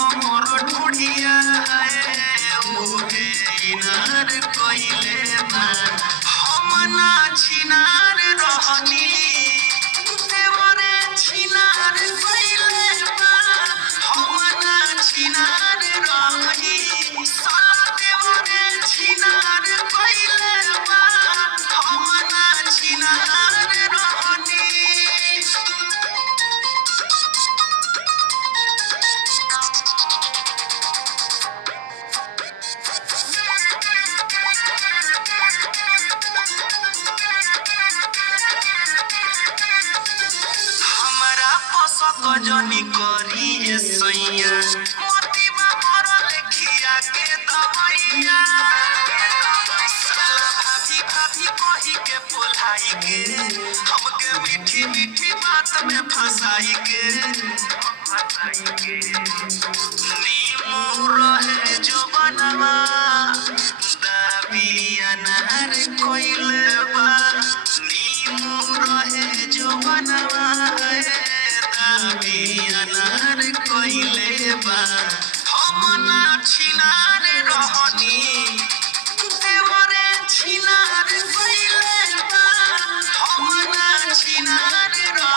हमर ढूढ़िया उहे इनार कइले बा हम ना छिनार रहनी देवरे छिनार कइले बा हम ना छिनार रहनी साला देवरे छिनार कइले बा हम ना छिनार रहनी। हमरा पसक जनी करी ए सैया मोतीबा मर लेखिया के दवैया साला भाभी भाभी कही के बोलाई के हमके मीठी मीठी बात में फंसाई के नीमू रहे जो बनवा दाबिया नार कोइले बा नीमू रहे जो बनवा दाबिया नार कोइले बा।